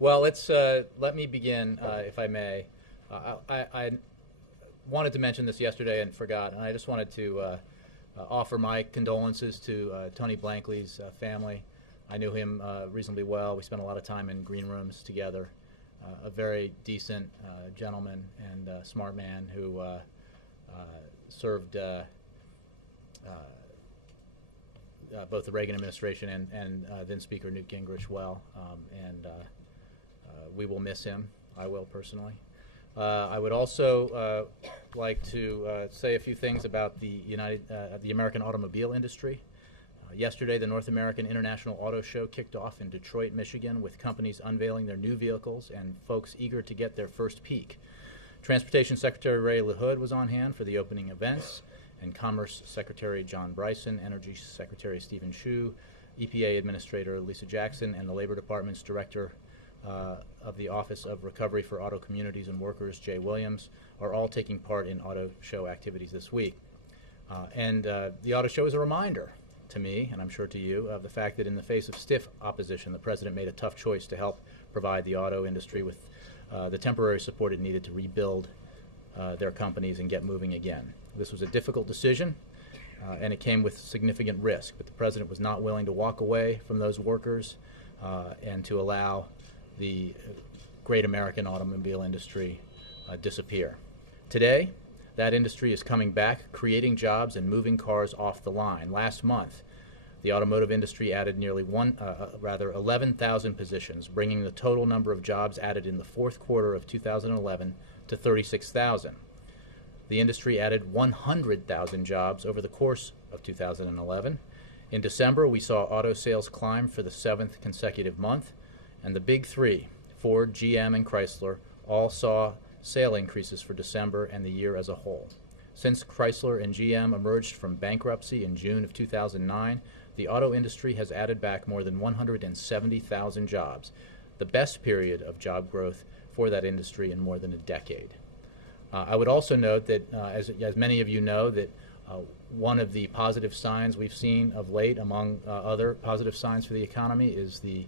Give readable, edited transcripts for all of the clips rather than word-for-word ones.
Well, let me begin, if I may. I wanted to mention this yesterday and forgot, and I just wanted to offer my condolences to Tony Blankley's family. I knew him reasonably well. We spent a lot of time in green rooms together. A very decent gentleman and smart man who served both the Reagan administration and then Speaker Newt Gingrich well, and we will miss him. I will personally. I would also like to say a few things about the American automobile industry. Yesterday, the North American International Auto Show kicked off in Detroit, Michigan, with companies unveiling their new vehicles and folks eager to get their first peek. Transportation Secretary Ray LaHood was on hand for the opening events, and Commerce Secretary John Bryson, Energy Secretary Stephen Chu, EPA Administrator Lisa Jackson, and the Labor Department's Director of the Office of Recovery for Auto Communities and Workers, Jay Williams, are all taking part in auto show activities this week. The auto show is a reminder to me, and I'm sure to you, of the fact that in the face of stiff opposition, the President made a tough choice to help provide the auto industry with the temporary support it needed to rebuild their companies and get moving again. This was a difficult decision, and it came with significant risk, but the President was not willing to walk away from those workers and to allow the great American automobile industry disappear. Today, that industry is coming back, creating jobs and moving cars off the line. Last month, the automotive industry added nearly 11,000 positions, bringing the total number of jobs added in the fourth quarter of 2011 to 36,000. The industry added 100,000 jobs over the course of 2011. In December, we saw auto sales climb for the 7th consecutive month, and the big three, Ford, GM, and Chrysler, all saw sale increases for December and the year as a whole. Since Chrysler and GM emerged from bankruptcy in June of 2009, the auto industry has added back more than 170,000 jobs, the best period of job growth for that industry in more than a decade. I would also note that, as many of you know, that one of the positive signs we've seen of late, among other positive signs for the economy, is the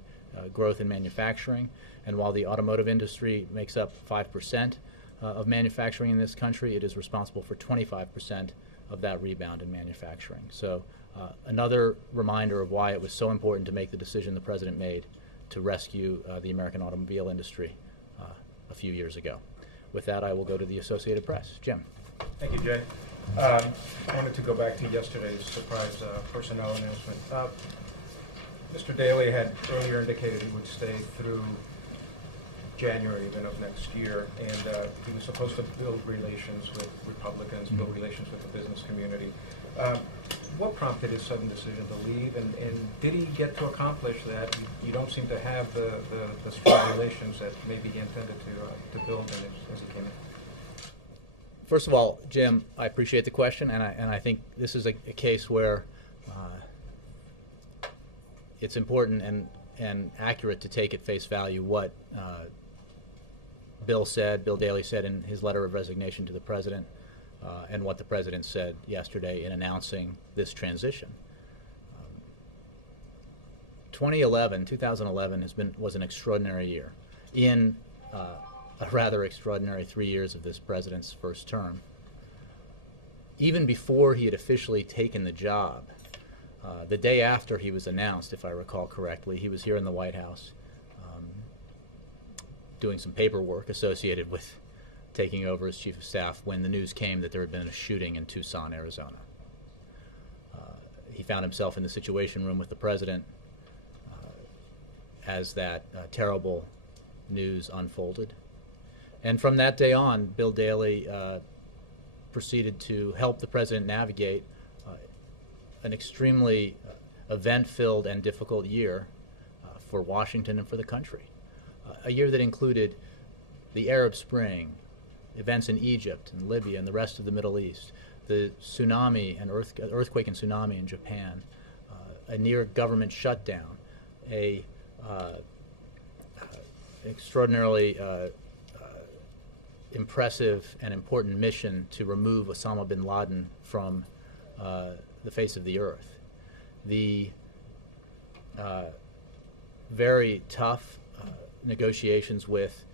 growth in manufacturing. And while the automotive industry makes up 5% of manufacturing in this country, it is responsible for 25% of that rebound in manufacturing. So another reminder of why it was so important to make the decision the President made to rescue the American automobile industry a few years ago. With that, I will go to the Associated Press. Jim. Thank you, Jay. I wanted to go back to yesterday's surprise personnel announcement. Mr. Daley had earlier indicated he would stay through January even of next year, and he was supposed to build relations with Republicans, build relations with the business community. What prompted his sudden decision to leave, and did he get to accomplish that? You don't seem to have the strong relations that maybe he intended to build as he came in. First of all, Jim, I appreciate the question, and I think this is a case where it's important and accurate to take at face value what Bill Daley said in his letter of resignation to the President, and what the President said yesterday in announcing this transition. 2011 was an extraordinary year. In a rather extraordinary 3 years of this President's first term. Even before he had officially taken the job, the day after he was announced, if I recall correctly, he was here in the White House doing some paperwork associated with taking over as Chief of Staff when the news came that there had been a shooting in Tucson, Arizona. He found himself in the Situation Room with the President as that terrible news unfolded. And from that day on, Bill Daley proceeded to help the President navigate an extremely event-filled and difficult year for Washington and for the country. A year that included the Arab Spring, events in Egypt and Libya and the rest of the Middle East, the tsunami and earthquake and tsunami in Japan, a near government shutdown, a extraordinarily impressive and important mission to remove Osama bin Laden from the face of the earth. The very tough negotiations with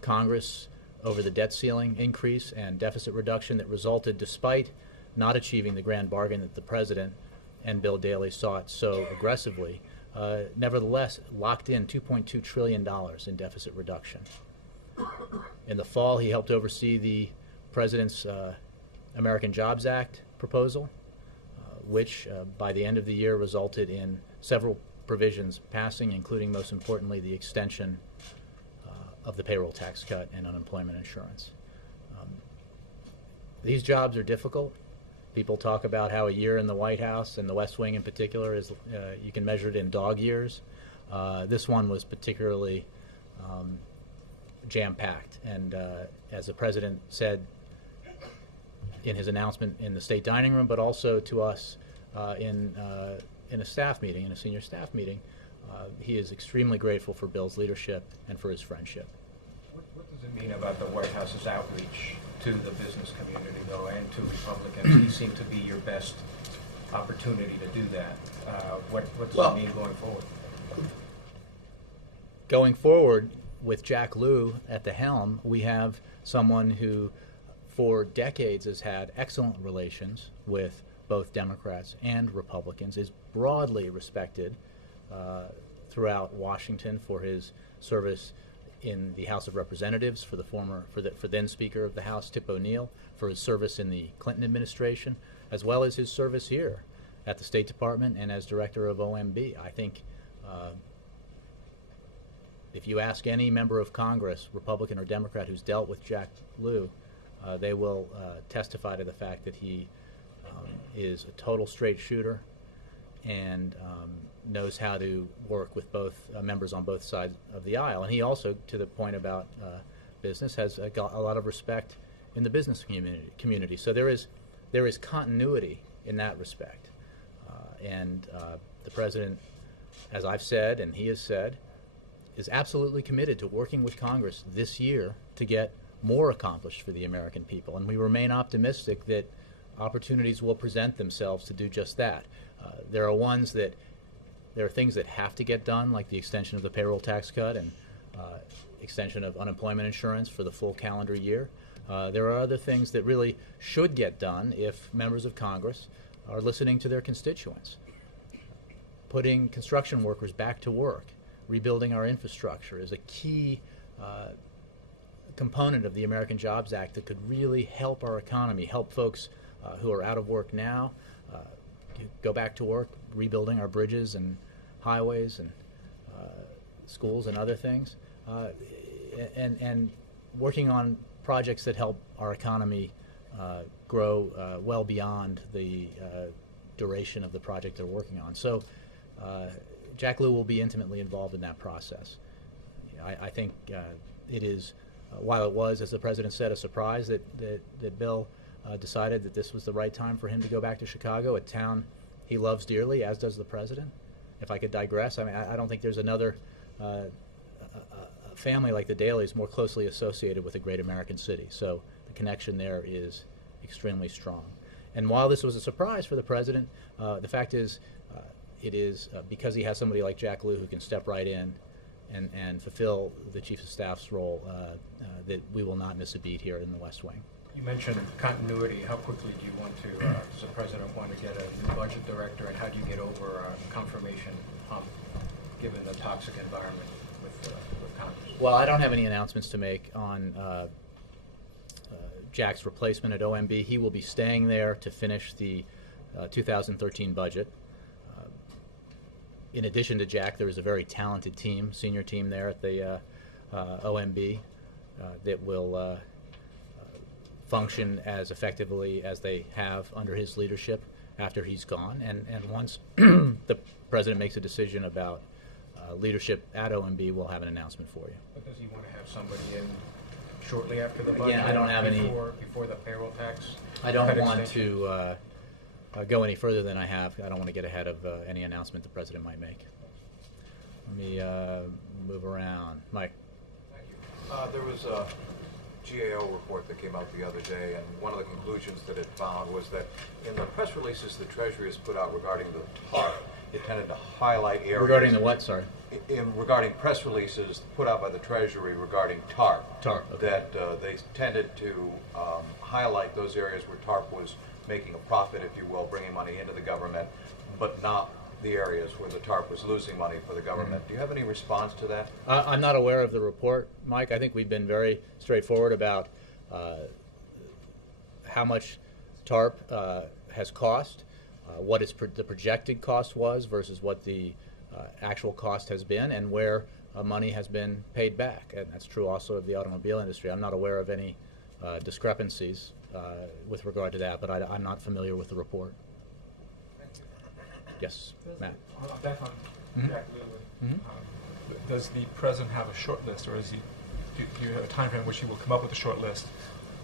Congress over the debt ceiling increase and deficit reduction that resulted despite not achieving the grand bargain that the President and Bill Daley sought so aggressively, nevertheless locked in $2.2 trillion in deficit reduction. In the fall, he helped oversee the President's American Jobs Act proposal, which by the end of the year resulted in several provisions passing, including most importantly the extension of the payroll tax cut and unemployment insurance. These jobs are difficult. People talk about how a year in the White House and the West Wing in particular is, you can measure it in dog years. This one was particularly jam-packed, and as the President said in his announcement in the State Dining Room, but also to us in a staff meeting, in a senior staff meeting, he is extremely grateful for Bill's leadership and for his friendship. What does it mean about the White House's outreach to the business community, though, and to Republicans? He seemed to be your best opportunity to do that. What does it mean going forward? Going forward, with Jack Lew at the helm, we have someone who for decades has had excellent relations with both Democrats and Republicans, is broadly respected throughout Washington for his service in the House of Representatives, for then Speaker of the House, Tip O'Neill, for his service in the Clinton administration, as well as his service here at the State Department and as director of OMB. I think if you ask any member of Congress, Republican or Democrat, who's dealt with Jack Lew, they will testify to the fact that he is a total straight shooter and knows how to work with both members on both sides of the aisle. And he also, to the point about business, has got a lot of respect in the business community. So there is continuity in that respect. And the President, as I've said and he has said, is absolutely committed to working with Congress this year to get more accomplished for the American people. And we remain optimistic that opportunities will present themselves to do just that. There are things that have to get done, like the extension of the payroll tax cut and extension of unemployment insurance for the full calendar year. There are other things that really should get done if members of Congress are listening to their constituents. Putting construction workers back to work, rebuilding our infrastructure is a key component of the American Jobs Act that could really help our economy, help folks who are out of work now go back to work, rebuilding our bridges and highways and schools and other things, and working on projects that help our economy grow well beyond the duration of the project they're working on. So Jack Lew will be intimately involved in that process. I think it is, while it was, as the President said, a surprise that Bill decided that this was the right time for him to go back to Chicago, a town he loves dearly, as does the President. If I could digress, I mean, I don't think there's another family like the Daleys more closely associated with a great American city. So the connection there is extremely strong. And while this was a surprise for the President, the fact is it is because he has somebody like Jack Lew who can step right in and fulfill the Chief of Staff's role that we will not miss a beat here in the West Wing. You mentioned continuity. How quickly do you want to, does the President want to get a new budget director, and how do you get over a confirmation hump given the toxic environment with Congress? Well, I don't have any announcements to make on Jack's replacement at OMB. He will be staying there to finish the 2013 budget. In addition to Jack, there is a very talented team, senior team there at the OMB that will function as effectively as they have under his leadership after he's gone. And once the President makes a decision about leadership at OMB, we'll have an announcement for you. But does he want to have somebody in shortly after the budget? Again, I don't have before the payroll tax? I don't want to go any further than I have. I don't want to get ahead of any announcement the President might make. Let me move around. Mike. Thank you. There was a GAO report that came out the other day, and one of the conclusions that it found was that in the press releases the Treasury has put out regarding the TARP, it tended to highlight areas. Regarding the what, sorry? Regarding press releases put out by the Treasury regarding TARP. TARP, okay. That they tended to highlight those areas where TARP was making a profit, if you will, bringing money into the government, but not the areas where the TARP was losing money for the government. Do you have any response to that? I'm not aware of the report, Mike. I think we've been very straightforward about how much TARP has cost, what the projected cost was versus what the actual cost has been, and where money has been paid back. And that's true also of the automobile industry. I'm not aware of any discrepancies with regard to that, but I'm not familiar with the report. Yes, Matt. Back on Jack Lew. Does the president have a short list, or do you have a time frame in which he will come up with a short list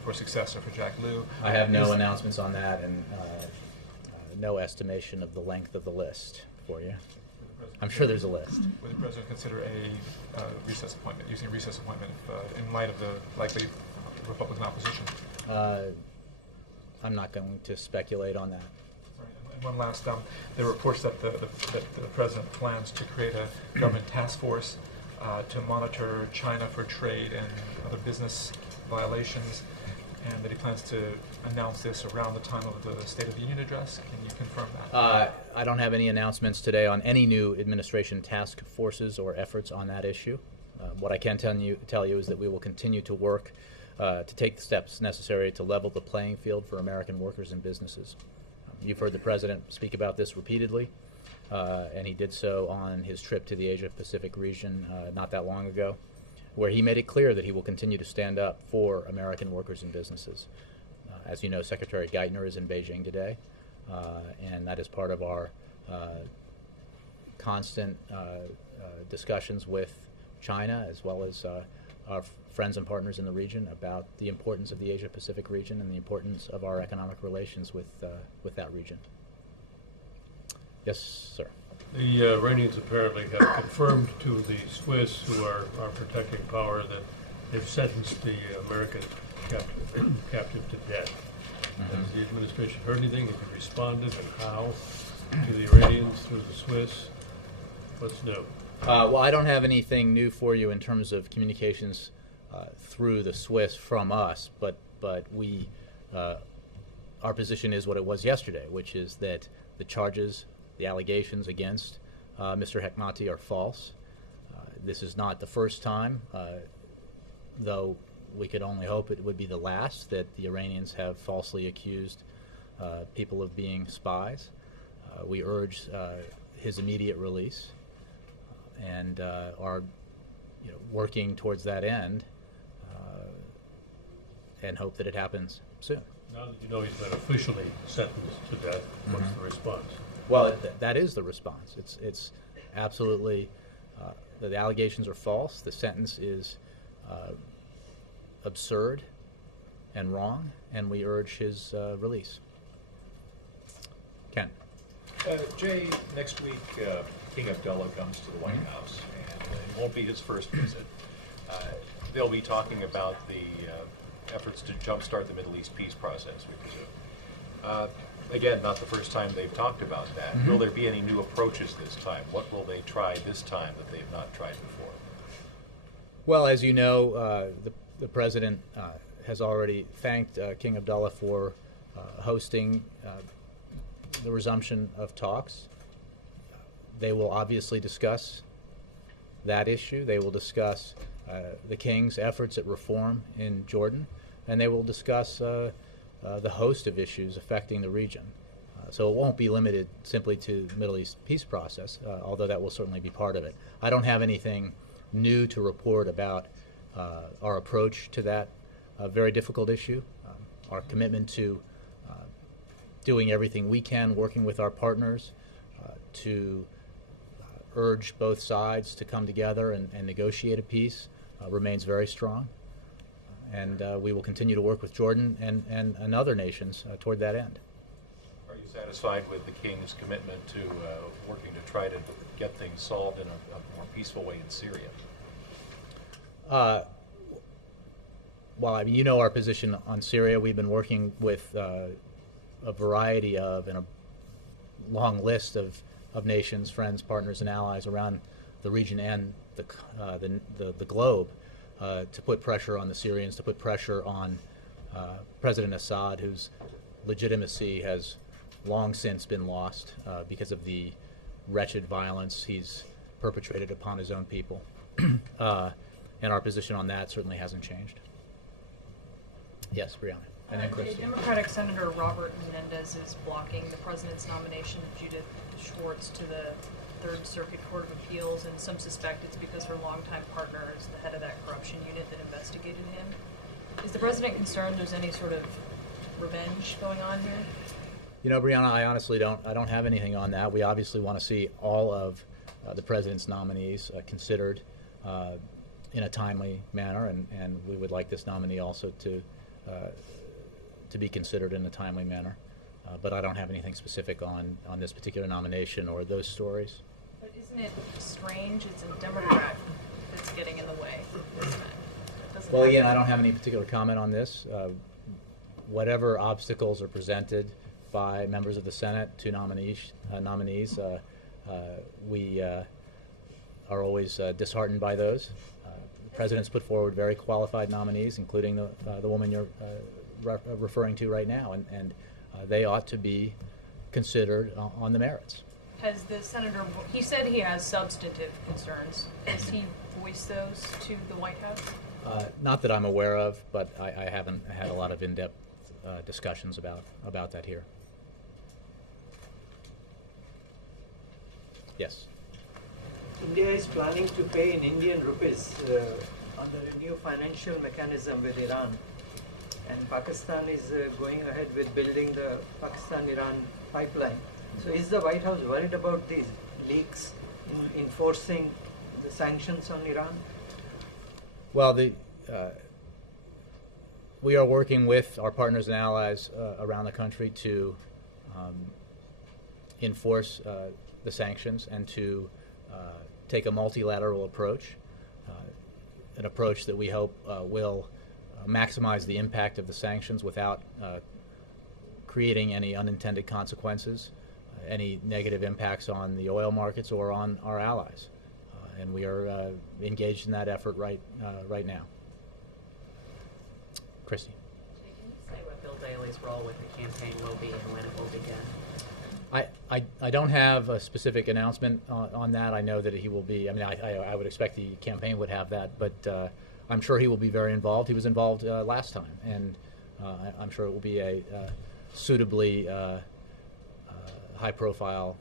for a successor for Jack Lew? I have no announcements on that, and no estimation of the length of the list for you. I'm sure there's a list. Would the president consider a recess appointment, using a recess appointment in light of the likely Republican opposition? I'm not going to speculate on that. Right. And one last, there are reports that the president plans to create a government task force to monitor China for trade and other business violations, and that he plans to announce this around the time of the State of the Union address. Can you confirm that? I don't have any announcements today on any new administration task forces or efforts on that issue. What I can tell you is that we will continue to work to take the steps necessary to level the playing field for American workers and businesses. You've heard the president speak about this repeatedly, and he did so on his trip to the Asia-Pacific region not that long ago, where he made it clear that he will continue to stand up for American workers and businesses. As you know, Secretary Geithner is in Beijing today, and that is part of our constant discussions with China, as well as our friends and partners in the region, about the importance of the Asia-Pacific region and the importance of our economic relations with that region. Yes, sir. The Iranians apparently have confirmed to the Swiss, who are protecting power, that they've sentenced the American captive to death. Has the administration heard anything? Have you responded, and how, to the Iranians through the Swiss? What's new? Well, I don't have anything new for you in terms of communications through the Swiss from us, but we our position is what it was yesterday, which is that the charges, the allegations against Mr. Hekmati are false. This is not the first time, though we could only hope it would be the last, that the Iranians have falsely accused people of being spies. We urge his immediate release, and are working towards that end, and hope that it happens soon. Now that you know he's been officially sentenced to death, what's the response? Well, that is the response. It's absolutely the allegations are false. The sentence is absurd and wrong, and we urge his release. Ken. Jay, next week King Abdullah comes to the White House, and it won't be his first visit. They'll be talking about the efforts to jumpstart the Middle East peace process, we presume. Again, not the first time they've talked about that. Will there be any new approaches this time? What will they try this time that they've not tried before? Well, as you know, the president has already thanked King Abdullah for hosting the resumption of talks. They will obviously discuss that issue. They will discuss the king's efforts at reform in Jordan, and they will discuss the host of issues affecting the region. So it won't be limited simply to the Middle East peace process, although that will certainly be part of it. I don't have anything new to report about our approach to that very difficult issue. Our commitment to doing everything we can, working with our partners to urge both sides to come together and negotiate a peace remains very strong. And we will continue to work with Jordan and other nations toward that end. Are you satisfied with the King's commitment to working to try to get things solved in a more peaceful way in Syria? Well, I mean, you know our position on Syria. We've been working with a variety of and a long list of of nations, friends, partners, and allies around the region and the globe to put pressure on the Syrians, to put pressure on President Assad, whose legitimacy has long since been lost because of the wretched violence he's perpetrated upon his own people. And our position on that certainly hasn't changed. Yes, Brianna. And then Chris. Democratic Senator Robert Menendez is blocking the president's nomination of Judith Schwartz to the Third Circuit Court of Appeals, and some suspect it's because her longtime partner is the head of that corruption unit that investigated him. Is the president concerned there's any sort of revenge going on here? You know, Brianna, I honestly don't have anything on that. We obviously want to see all of the president's nominees considered in a timely manner, and we would like this nominee also to be considered in a timely manner. But I don't have anything specific on this particular nomination or those stories. But isn't it strange? It's a Democrat that's getting in the way this time. Well, again, I don't have any particular comment on this. Whatever obstacles are presented by members of the Senate to nominees, we are always disheartened by those. The President's put forward very qualified nominees, including the woman you're referring to right now, and they ought to be considered on the merits. Has the senator, he said he has substantive concerns. Has he voiced those to the White House? Not that I'm aware of, but I haven't had a lot of in-depth discussions about that here. Yes. India is planning to pay in Indian rupees under a new financial mechanism with Iran, and Pakistan is going ahead with building the Pakistan-Iran pipeline. So is the White House worried about these leaks in enforcing the sanctions on Iran? Well, we are working with our partners and allies around the country to enforce the sanctions and to take a multilateral approach, an approach that we hope will maximize the impact of the sanctions without creating any unintended consequences, any negative impacts on the oil markets or on our allies. And we are engaged in that effort right now. Christy. Can you say what Bill Daley's role with the campaign will be and when it will begin? I don't have a specific announcement on that. I know that he will be. I mean, I would expect the campaign would have that, but I'm sure he will be very involved. He was involved last time, and I'm sure it will be a suitably high-profile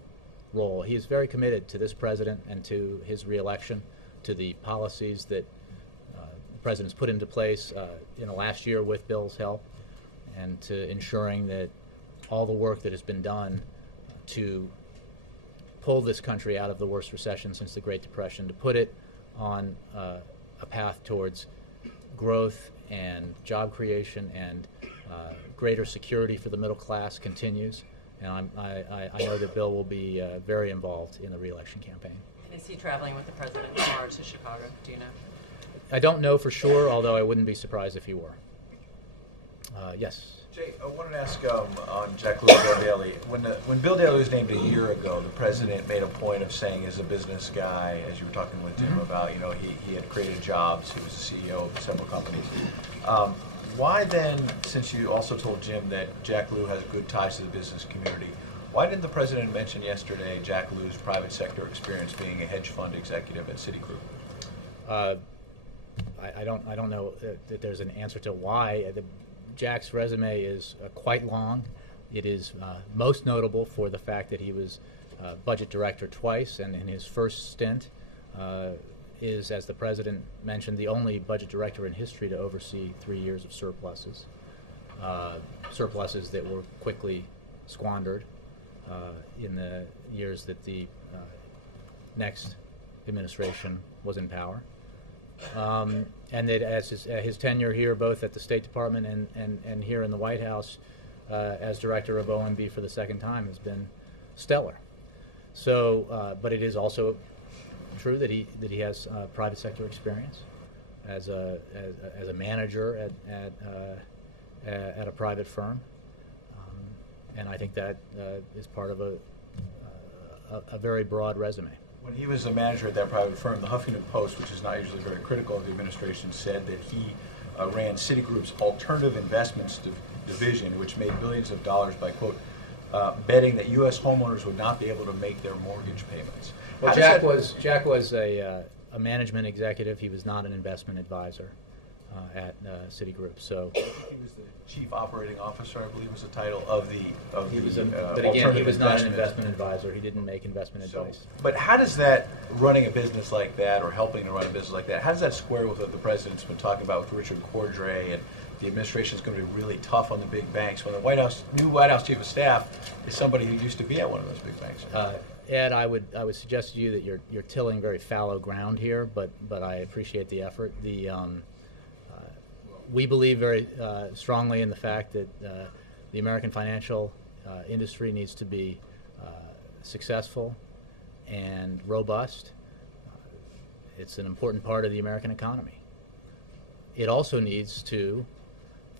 role. He is very committed to this president and to his reelection, to the policies that the president's put into place in the last year with Bill's help, and to ensuring that all the work that has been done to pull this country out of the worst recession since the Great Depression, to put it on a path towards growth and job creation and greater security for the middle class continues. And I know that Bill will be very involved in the re-election campaign. Is he traveling with the president tomorrow to Chicago? Do you know? I don't know for sure, although I wouldn't be surprised if he were. Yes. Jay, I wanted to ask on Jack Lew and Bill Daley. When Bill Daley was named a year ago, the president made a point of saying, as a business guy, as you were talking with Jim about, he had created jobs, he was the CEO of several companies. Why then, since you also told Jim that Jack Lew has good ties to the business community, why didn't the president mention yesterday Jack Lew's private sector experience being a hedge fund executive at Citigroup? I don't know that there's an answer to why. Jack's resume is quite long. It is most notable for the fact that he was budget director twice, and in his first stint is, as the president mentioned, the only budget director in history to oversee 3 years of surpluses, surpluses that were quickly squandered in the years that the next administration was in power. And that as his tenure here, both at the State Department and here in the White House as director of OMB for the second time, has been stellar. So, but it is also true that he has private sector experience as a manager at a private firm, and I think that is part of a very broad resume. When he was a manager at that private firm, the Huffington Post, which is not usually very critical of the administration, said that he ran Citigroup's alternative investments division, which made billions of dollars by, quote, betting that U.S. homeowners would not be able to make their mortgage payments. Well, Jack was a management executive. He was not an investment advisor at Citigroup. So he was the chief operating officer, I believe, was the title of the. But again, he was not an investment advisor. He didn't make investment advice. But how does that, running a business like that, or helping to run a business like that, how does that square with what the president's been talking about with Richard Cordray, and the administration is going to be really tough on the big banks when the new White House chief of staff is somebody who used to be at one of those big banks? Ed, I would suggest to you that you're tilling very fallow ground here, but I appreciate the effort. We believe very strongly in the fact that the American financial industry needs to be successful and robust. It's an important part of the American economy. It also needs to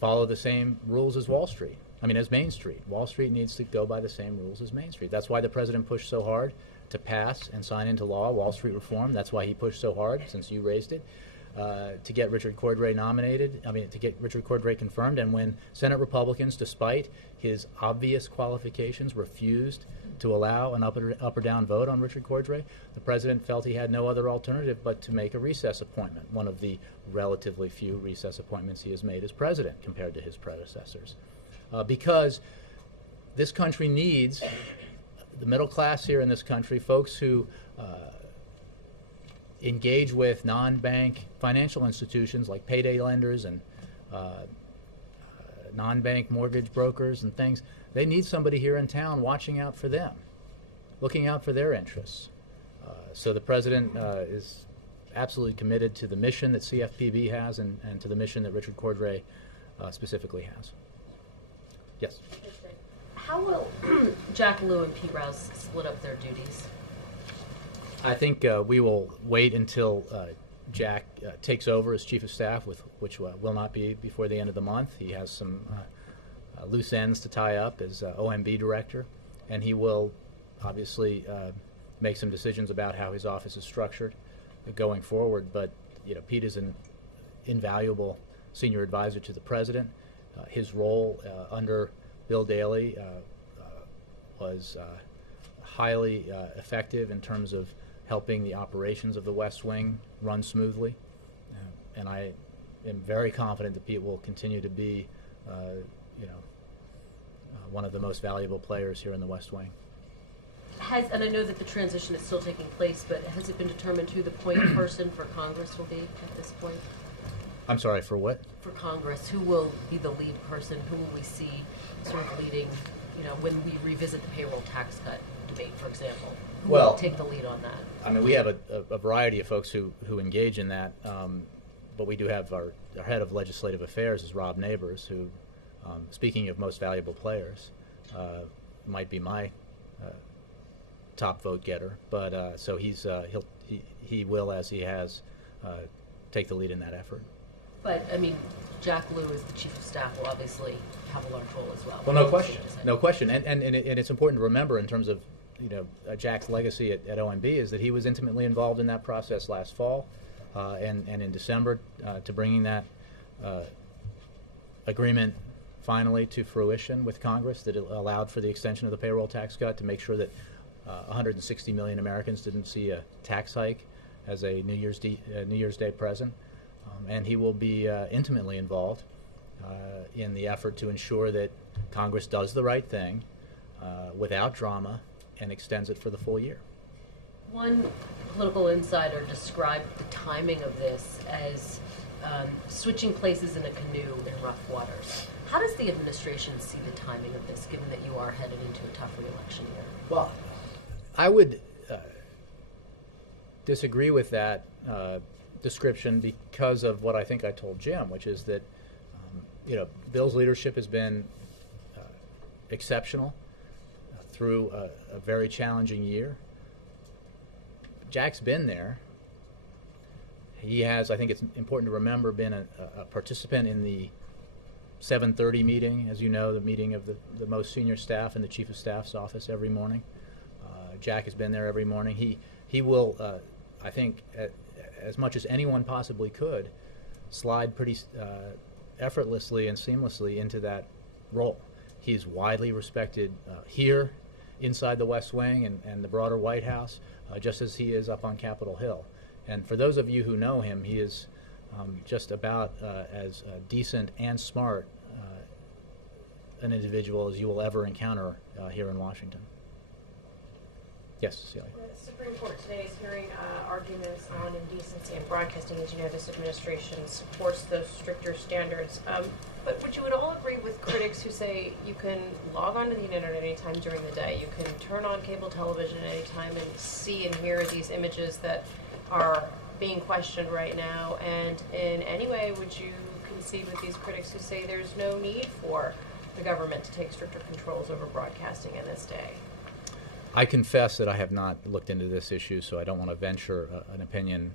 follow the same rules as Wall Street. I mean, as Main Street. Wall Street needs to go by the same rules as Main Street. That's why the president pushed so hard to pass and sign into law Wall Street reform. That's why he pushed so hard, since you raised it, to get Richard Cordray to get Richard Cordray confirmed. And when Senate Republicans, despite his obvious qualifications, refused to allow an up or down vote on Richard Cordray, the president felt he had no other alternative but to make a recess appointment, one of the relatively few recess appointments he has made as president compared to his predecessors. Because this country needs, the middle class here in this country, folks who engage with non-bank financial institutions like payday lenders and non-bank mortgage brokers and things. They need somebody here in town watching out for them, looking out for their interests. So the president is absolutely committed to the mission that CFPB has and to the mission that Richard Cordray specifically has. Yes? How will Jack Lew and Pete Rouse split up their duties? I think we will wait until Jack takes over as chief of staff, which will not be before the end of the month. He has some loose ends to tie up as OMB director, and he will obviously make some decisions about how his office is structured going forward. But Pete is an invaluable senior advisor to the president. His role under Bill Daley was highly effective in terms of helping the operations of the West Wing run smoothly. And I am very confident that Pete will continue to be, one of the most valuable players here in the West Wing. And I know that the transition is still taking place, but has it been determined who the point person for Congress will be at this point? I'm sorry, for what? For Congress, who will be the lead person? Who will we see sort of leading, when we revisit the payroll tax cut debate, for example? Who will take the lead on that? I mean, we have a variety of folks who engage in that, but we do have our head of legislative affairs is Rob Neighbors, who, speaking of most valuable players, might be my top vote getter. But so he will, as he has, take the lead in that effort. But I mean, Jack Lew as the chief of staff will obviously have a large role as well. Well, no question, and it's important to remember in terms of Jack's legacy at OMB is that he was intimately involved in that process last fall, and in December to bringing that agreement finally to fruition with Congress that allowed for the extension of the payroll tax cut to make sure that 160 million Americans didn't see a tax hike as a New Year's Day present. And he will be intimately involved in the effort to ensure that Congress does the right thing without drama and extends it for the full year. One political insider described the timing of this as switching places in a canoe in rough waters. How does the administration see the timing of this, given that you are headed into a tough re-election year? Well, I would disagree with that description because of what I think I told Jim, which is that Bill's leadership has been exceptional through a very challenging year. Jack's been there. He has, I think it's important to remember, been a participant in the 7:30 meeting, as you know, the meeting of the most senior staff in the chief of staff's office every morning. Jack has been there every morning. He will, I think, as much as anyone possibly could, slide pretty effortlessly and seamlessly into that role. He's widely respected here inside the West Wing and the broader White House, just as he is up on Capitol Hill. And for those of you who know him, he is just about as decent and smart an individual as you will ever encounter here in Washington. Yes, Cecilia. The Supreme Court today is hearing arguments on indecency in broadcasting. As you know, this administration supports those stricter standards. But would you at all agree with critics who say you can log onto the internet at any time during the day, you can turn on cable television at any time and see and hear these images that are being questioned right now? And in any way, would you concede with these critics who say there's no need for the government to take stricter controls over broadcasting in this day? I confess that I have not looked into this issue, so I don't want to venture an opinion,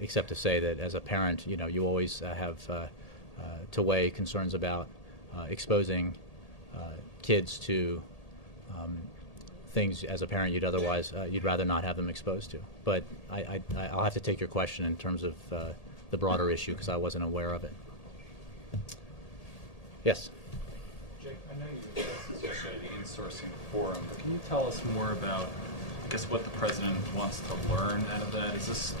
except to say that as a parent, you always have to weigh concerns about exposing kids to things as a parent you'd rather not have them exposed to. But I'll have to take your question in terms of the broader issue because I wasn't aware of it. Yes. Jake, I know you addressed this yesterday, the insourcing forum, but can you tell us more about, I guess, what the president wants to learn out of that? Is this,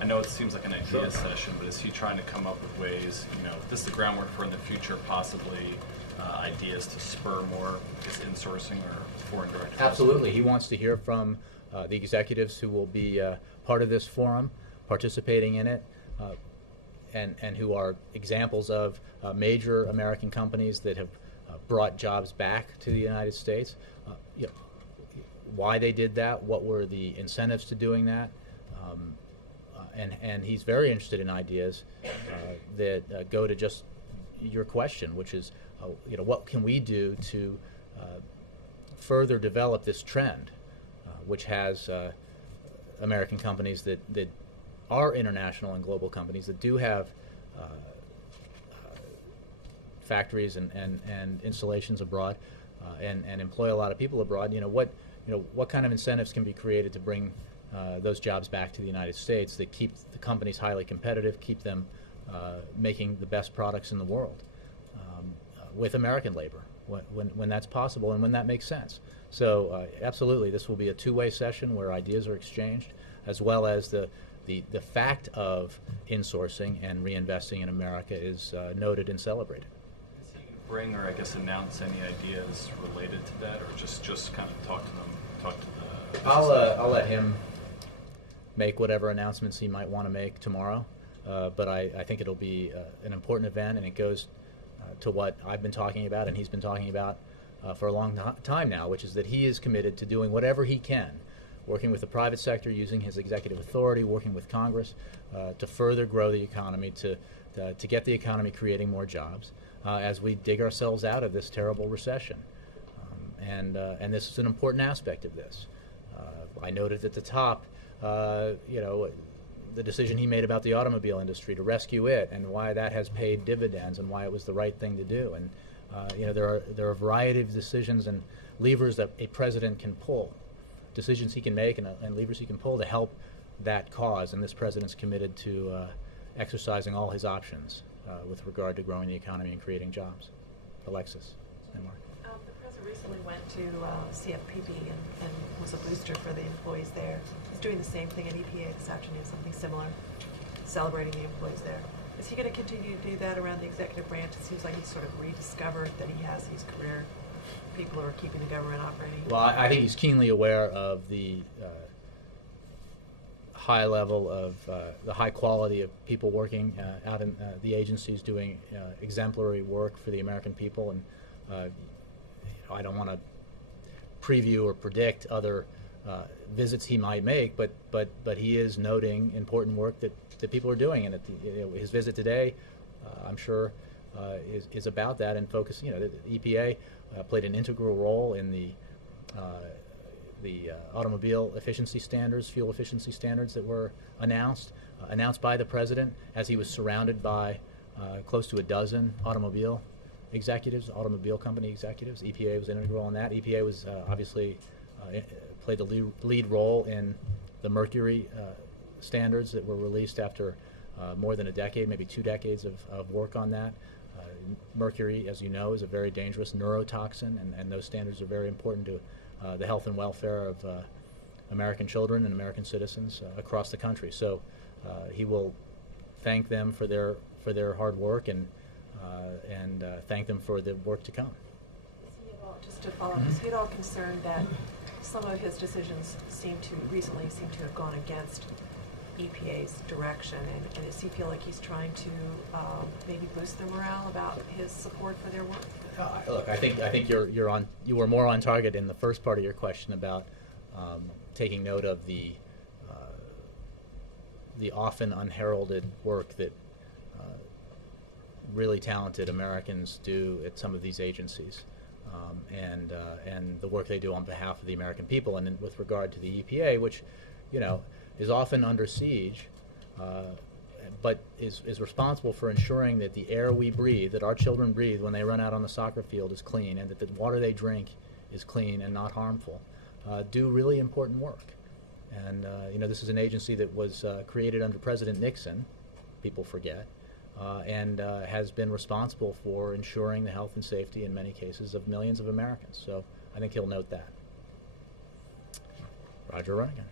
I know it seems like an idea session, but is he trying to come up with ways, this is the groundwork for in the future, possibly ideas to spur more, insourcing or foreign direct investment? Absolutely. He wants to hear from the executives who will be part of this forum, participating in it, and who are examples of major American companies that have brought jobs back to the United States. Why they did that, what were the incentives to doing that, and he's very interested in ideas that go to just your question, which is, what can we do to further develop this trend, which has American companies that are international and global companies that do have factories and installations abroad and employ a lot of people abroad. What kind of incentives can be created to bring those jobs back to the United States that keep the companies highly competitive, keep them making the best products in the world with American labor when that's possible and when that makes sense. So absolutely, this will be a two-way session where ideas are exchanged, as well as the fact of insourcing and reinvesting in America is noted and celebrated. Is he going to bring or I guess announce any ideas related to that, or just kind of talk to the I'll let him make whatever announcements he might want to make tomorrow, but I think it'll be an important event, and it goes to what I've been talking about and he's been talking about for a long time now, which is that he is committed to doing whatever he can, working with the private sector, using his executive authority, working with Congress to further grow the economy, to get the economy creating more jobs as we dig ourselves out of this terrible recession. And this is an important aspect of this. I noted at the top, the decision he made about the automobile industry to rescue it, and why that has paid dividends, and why it was the right thing to do. And there are a variety of decisions and levers that a president can pull, decisions he can make, and levers he can pull to help that cause. And this president's committed to exercising all his options with regard to growing the economy and creating jobs. Alexis and Mark. The president recently went to CFPB and was a booster for the employees there. He's doing the same thing at EPA this afternoon, something similar, celebrating the employees there. Is he going to continue to do that around the executive branch? It seems like he's sort of rediscovered that he has these career people who are keeping the government operating. Well, I think he's keenly aware of the high level of the high quality of people working out in the agencies doing exemplary work for the American people, and I don't want to preview or predict other visits he might make, but he is noting important work that people are doing, and his visit today, I'm sure, is about that and focus. The EPA played an integral role in the automobile efficiency standards, fuel efficiency standards that were announced by the president as he was surrounded by close to a dozen automobile executives, automobile company executives. EPA was integral in that. EPA was obviously played the lead role in the mercury standards that were released after more than a decade, maybe 2 decades of work on that. Mercury, as you know, is a very dangerous neurotoxin, and those standards are very important to the health and welfare of American children and American citizens across the country. So he will thank them for their hard work and thank them for the work to come. Is he at all, just to follow up, is he at all concerned that some of his decisions recently seem to have gone against EPA's direction, and does he feel like he's trying to maybe boost their morale about his support for their work? Look, I think you were more on target in the first part of your question about taking note of the often unheralded work that really talented Americans do at some of these agencies, and the work they do on behalf of the American people. And with regard to the EPA, which, is often under siege, but is responsible for ensuring that the air we breathe, that our children breathe when they run out on the soccer field, is clean, and that the water they drink is clean and not harmful, do really important work. And this is an agency that was created under President Nixon, people forget, and has been responsible for ensuring the health and safety, in many cases, of millions of Americans. So I think he'll note that. Roger Runnigan.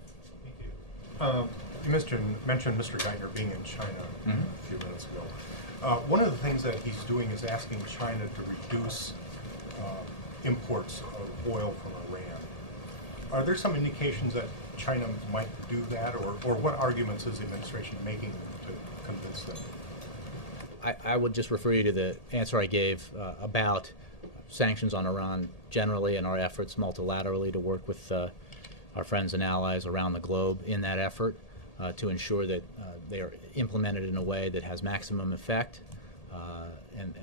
You mentioned Mr. Geithner being in China a few minutes ago. One of the things that he's doing is asking China to reduce imports of oil from Iran. Are there some indications that China might do that, or what arguments is the administration making to convince them? I would just refer you to the answer I gave about sanctions on Iran generally and our efforts multilaterally to work with our friends and allies around the globe in that effort to ensure that they are implemented in a way that has maximum effect and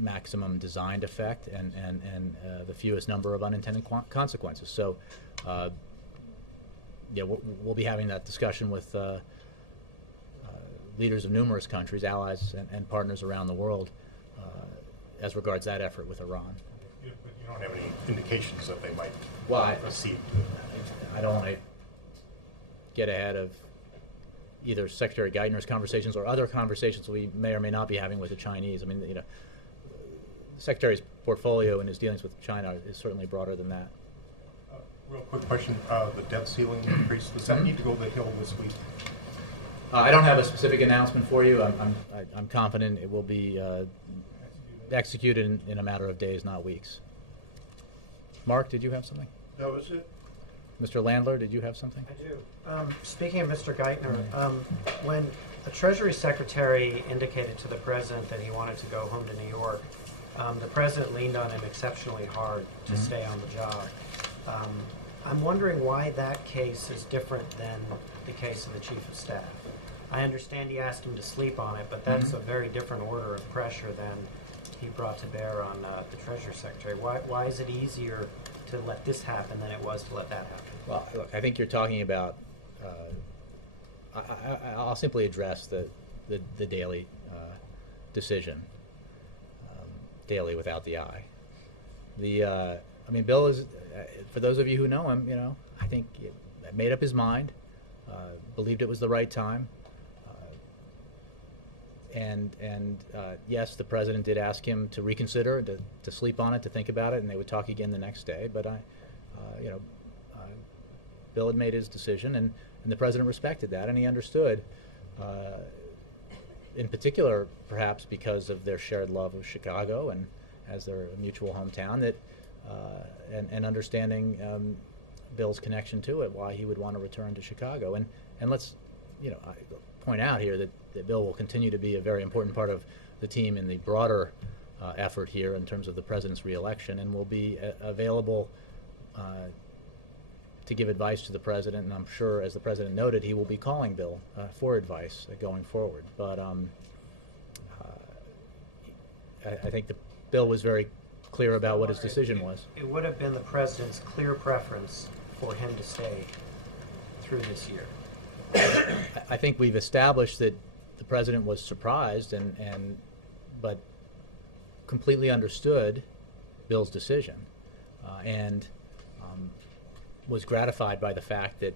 maximum designed effect and the fewest number of unintended consequences. So we'll be having that discussion with leaders of numerous countries, allies and partners around the world as regards that effort with Iran. But you don't have any indications that they might proceed? I don't want to get ahead of either Secretary Geithner's conversations or other conversations we may or may not be having with the Chinese. I mean, the Secretary's portfolio in his dealings with China is certainly broader than that. Real quick question, the debt ceiling increase, does that need to go to the Hill this week? I don't have a specific announcement for you. I'm confident it will be executed in a matter of days, not weeks. Mark, did you have something? That was it. Mr. Landler, did you have something? I do. Speaking of Mr. Geithner, when the Treasury Secretary indicated to the President that he wanted to go home to New York, the President leaned on him exceptionally hard to stay on the job. I'm wondering why that case is different than the case of the Chief of Staff. I understand he asked him to sleep on it, but that's a very different order of pressure than he brought to bear on the Treasury Secretary. Why is it easier to let this happen than it was to let that happen? Well, look, I think you're talking about. I'll simply address the Daley decision. Daley without the I. Bill is. For those of you who know him, I think he made up his mind, believed it was the right time. And yes, the President did ask him to reconsider, to sleep on it, to think about it, and they would talk again the next day. But Bill had made his decision, and the President respected that, and he understood, in particular, perhaps because of their shared love of Chicago and as their mutual hometown, that and understanding Bill's connection to it, why he would want to return to Chicago. And let's point out here that Bill will continue to be a very important part of the team in the broader effort here in terms of the President's reelection, and will be available to give advice to the President. And I'm sure, as the President noted, he will be calling Bill for advice going forward. But I think the Bill was very clear about what his decision was. It would have been the President's clear preference for him to stay through this year. I think we've established that the President was surprised but completely understood Bill's decision, and was gratified by the fact that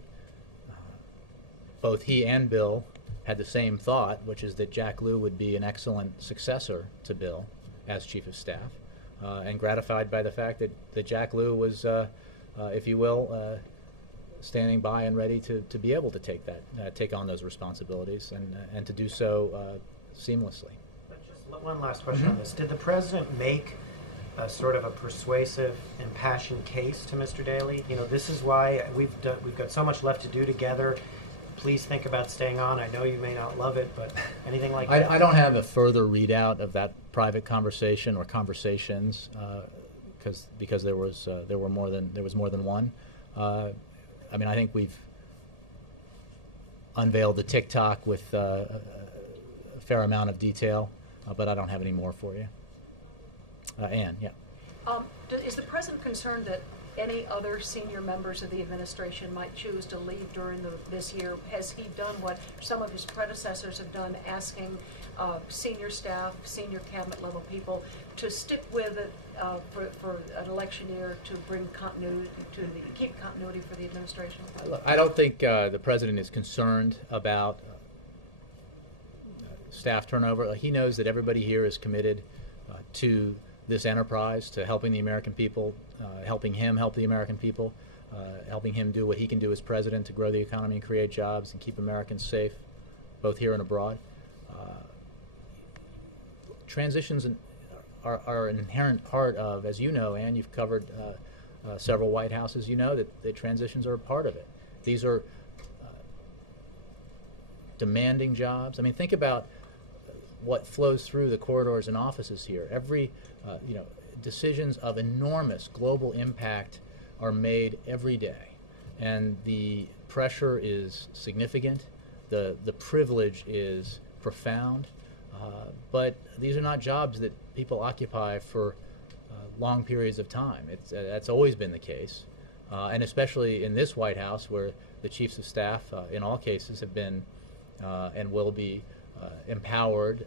both he and Bill had the same thought, which is that Jack Lew would be an excellent successor to Bill as Chief of Staff, and gratified by the fact that Jack Lew was, if you will, standing by and ready to be able to take on those responsibilities and to do so seamlessly. But just one last question on this. Did the President make a sort of a persuasive, impassioned case to Mr. Daley? You know, this is why we've got so much left to do together. Please think about staying on. I know you may not love it, but anything like that? I don't have a further readout of that private conversation or conversations because there was more than one. I mean, I think we've unveiled the TikTok with a fair amount of detail, but I don't have any more for you. Ann, yeah. Is the President concerned that any other senior members of the administration might choose to leave during this year? Has he done what some of his predecessors have done, asking senior staff, senior cabinet level people to stick with it for an election year to bring continuity, keep continuity for the administration? Look, I don't think the President is concerned about staff turnover. He knows that everybody here is committed to this enterprise, to helping the American people, helping him help the American people, helping him do what he can do as president to grow the economy and create jobs and keep Americans safe, both here and abroad. Transitions are an inherent part of, as you know, Ann, you've covered several White Houses, you know that the transitions are a part of it. These are demanding jobs. I mean, think about what flows through the corridors and offices here. Every, decisions of enormous global impact are made every day, and the pressure is significant. The privilege is profound, but these are not jobs that people occupy for long periods of time. That's always been the case, and especially in this White House, where the chiefs of staff, in all cases, have been and will be empowered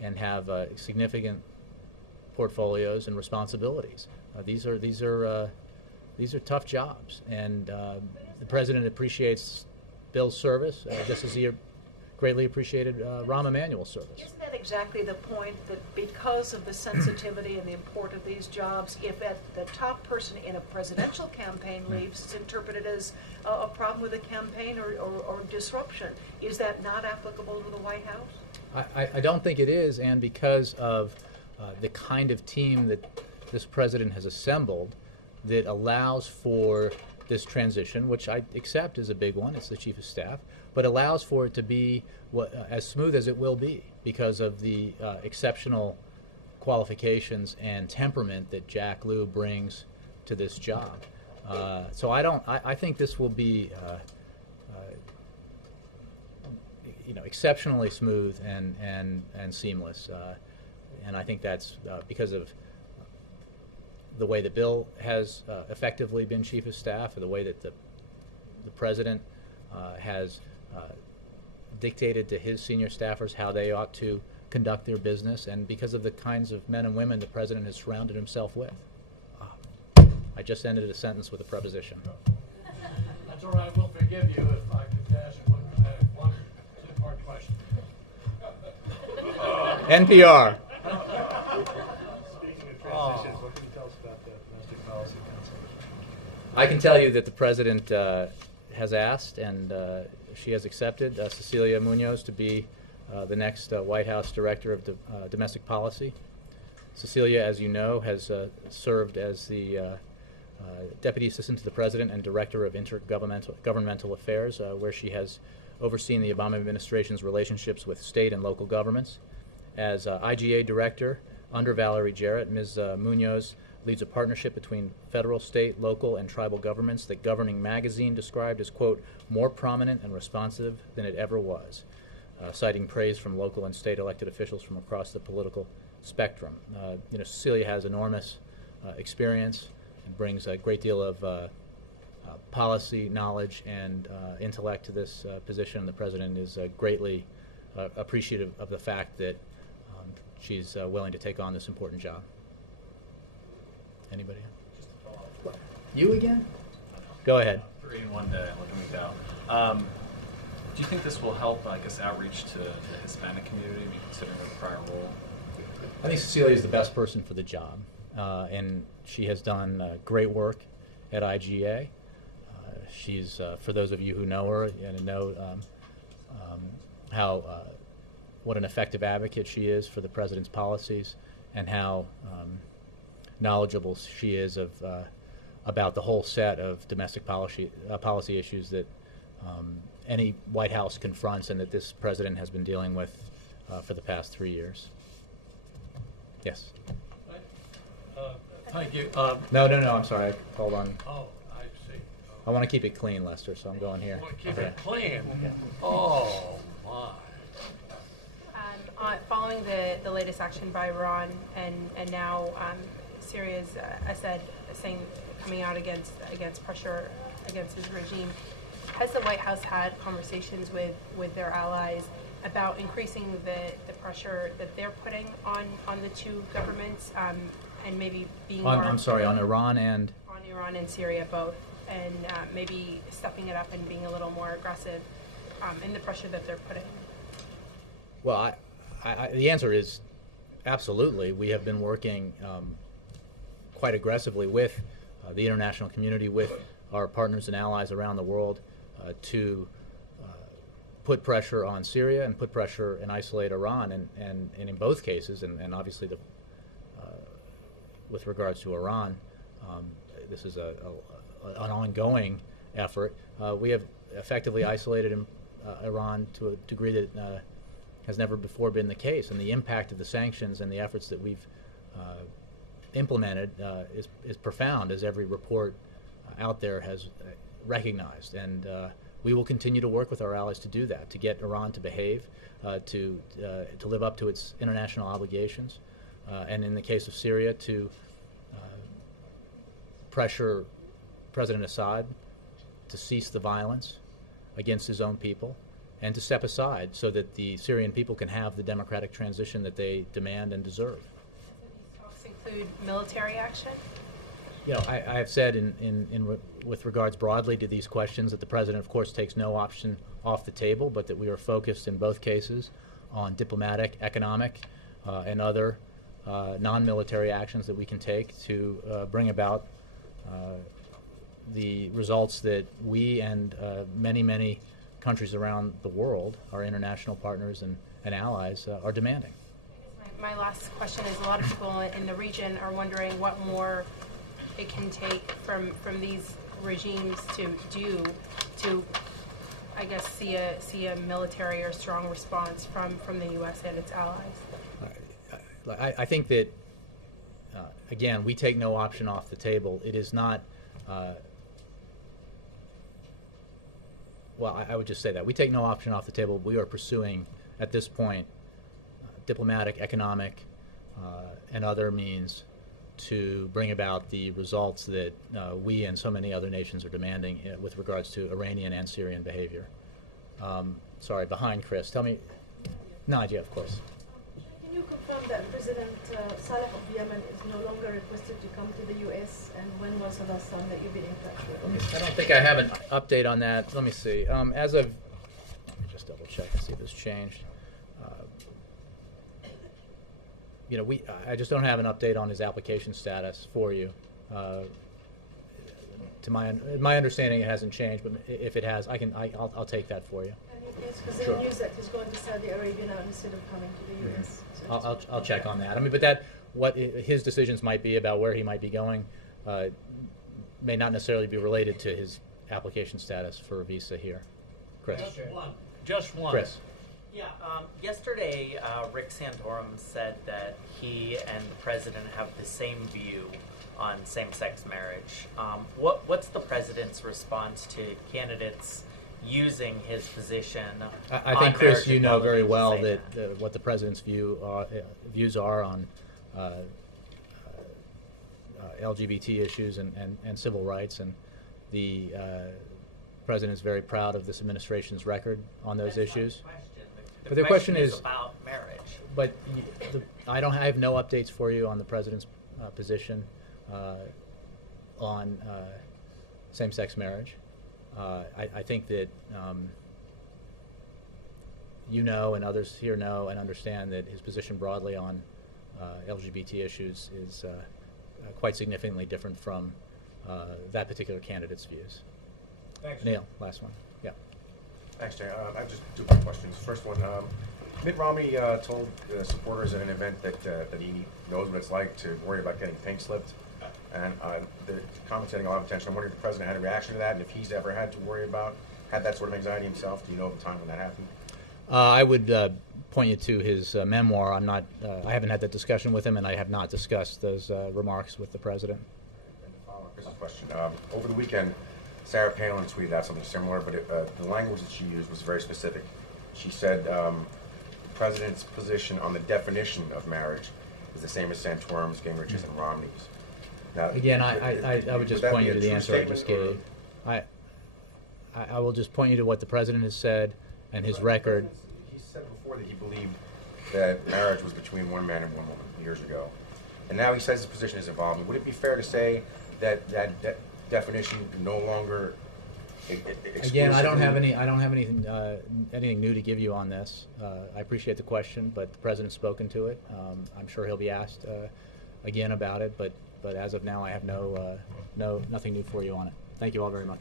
and have significant portfolioos and responsibilities. These are tough jobs, and the President appreciates Bill's service just as he greatly appreciated Rahm Emanuel's service. Isn't that exactly the point, that because of the sensitivity and the import of these jobs, if the top person in a presidential campaign leaves, it's interpreted as a problem with the campaign or disruption? Is that not applicable to the White House? I don't think it is, and because of the kind of team that this President has assembled that allows for this transition, which I accept is a big one, it's the Chief of Staff, but allows for it to be as smooth as it will be because of the exceptional qualifications and temperament that Jack Lew brings to this job. So I think this will be exceptionally smooth and seamless. And I think that's because of the way that Bill has effectively been Chief of Staff, or the way that the President has dictated to his senior staffers how they ought to conduct their business, and because of the kinds of men and women the President has surrounded himself with. I just ended a sentence with a preposition. That's all right, we'll forgive you if I could ask one two-part question. NPR. Speaking of transitions, what can you tell us about the Domestic Policy Council? I can tell you that the President has asked, and she has accepted, Cecilia Munoz to be the next White House Director of Domestic Policy. Cecilia, as you know, has served as the Deputy Assistant to the President and Director of Intergovernmental Affairs, where she has overseen the Obama administration's relationships with state and local governments. As IGA Director under Valerie Jarrett, Ms. Munoz leads a partnership between federal, state, local, and tribal governments that Governing Magazine described as, quote, more prominent and responsive than it ever was, citing praise from local and state elected officials from across the political spectrum. Cecilia has enormous experience and brings a great deal of policy knowledge and intellect to this position. The President is greatly appreciative of the fact that she's willing to take on this important job. Anybody? Just to follow up. You again? Go ahead. 3 in 1 day, let me go. Do you think this will help, I guess, outreach to the Hispanic community, considering her prior role? I think Cecilia is the best person for the job, and she has done great work at IGA. She's, for those of you who know her and know how what an effective advocate she is for the president's policies, and how knowledgeable she is of about the whole set of domestic policy issues that any White House confronts and that this president has been dealing with for the past 3 years. Yes. Thank you. No, I'm sorry. Hold on. Oh, I see. I want to keep it clean, Lester, so I'm going here. Want to keep it clean? Oh, my. Following the latest action by Iran and now Syria's Assad coming out against pressure against his regime, has the White House had conversations with their allies about increasing the pressure that they're putting on the two governments and maybe being more... I'm sorry, on Iran and... On Iran and Syria both, and maybe stepping it up and being a little more aggressive in the pressure that they're putting? Well, the answer is absolutely. We have been working quite aggressively with the international community, with our partners and allies around the world to put pressure on Syria and put pressure and isolate Iran. And in both cases, and obviously with regards to Iran, this is an ongoing effort. We have effectively isolated Iran to a degree that has never before been the case, and the impact of the sanctions and the efforts that we've implemented is profound, as every report out there has recognized. And we will continue to work with our allies to do that, to get Iran to behave, to live up to its international obligations, and in the case of Syria, to pressure President Assad to cease the violence against his own people and to step aside so that the Syrian people can have the democratic transition that they demand and deserve. These talks include military action? You know, I have said with regards broadly to these questions that the president, of course, takes no option off the table, but that we are focused in both cases on diplomatic, economic, and other non-military actions that we can take to bring about the results that we and many countries around the world, our international partners and allies, are demanding. My last question is, a lot of people in the region are wondering what more it can take from these regimes to do to, I guess, see a military or strong response from the U.S. and its allies. I think that, again, we take no option off the table. It is not, well, I would just say that. We take no option off the table. We are pursuing, at this point, diplomatic, economic, and other means to bring about the results that we and so many other nations are demanding with regards to Iranian and Syrian behavior. Sorry, behind Chris. Tell me, Nadia, of course. Can you confirm that President Saleh of Yemen is no longer requested to come to the U.S., and when was the last time that you've been in touch with him? I don't think I have an update on that. Let me see. As of, let me just double check and see if it's changed. You know, I just don't have an update on his application status for you. To my understanding, it hasn't changed, but if it has, I'll take that for you. Can you please, because the news that he's going to Saudi Arabia now instead of coming to the U.S. So I'll check on that. I mean, but what his decisions might be about where he might be going may not necessarily be related to his application status for a visa here. Chris. Just one. Chris. Yeah, yesterday Rick Santorum said that he and the president have the same view on same-sex marriage. What's the president's response to candidates using his position? I think, Chris, you know very well that what the president's views are on LGBT issues and civil rights, and the president is very proud of this administration's record on those issues. The but the question is about marriage. But I have no updates for you on the president's position. on same-sex marriage. I think that you know and others here know and understand that his position broadly on LGBT issues is quite significantly different from that particular candidate's views. Thanks. Neil, last one. Yeah. Thanks, Jay. I have just two quick questions. First one, Mitt Romney told supporters at an event that he knows what it's like to worry about getting pink slipped. And they're commenting a lot of attention. I'm wondering if the president had a reaction to that, and if he's ever had to worry about, had that sort of anxiety himself. Do you know of a time when that happened? I would point you to his memoir. I'm not. I haven't had that discussion with him, and I have not discussed those remarks with the president. And to follow up Chris's question, over the weekend, Sarah Palin tweeted out something similar, but the language that she used was very specific. She said the president's position on the definition of marriage is the same as Santorum's, Gingrich's, and Romney's. Now, Again, I would just point you to the answer I just gave. I will just point you to what the president has said and his record. He said before that he believed that marriage was between one man and one woman years ago, and now he says his position is evolving. Would it be fair to say that definition no longer exclusively? Again, I don't have anything new to give you on this. I appreciate the question, but the president's spoken to it. I'm sure he'll be asked again about it, but as of now, I have nothing new for you on it. Thank you all very much.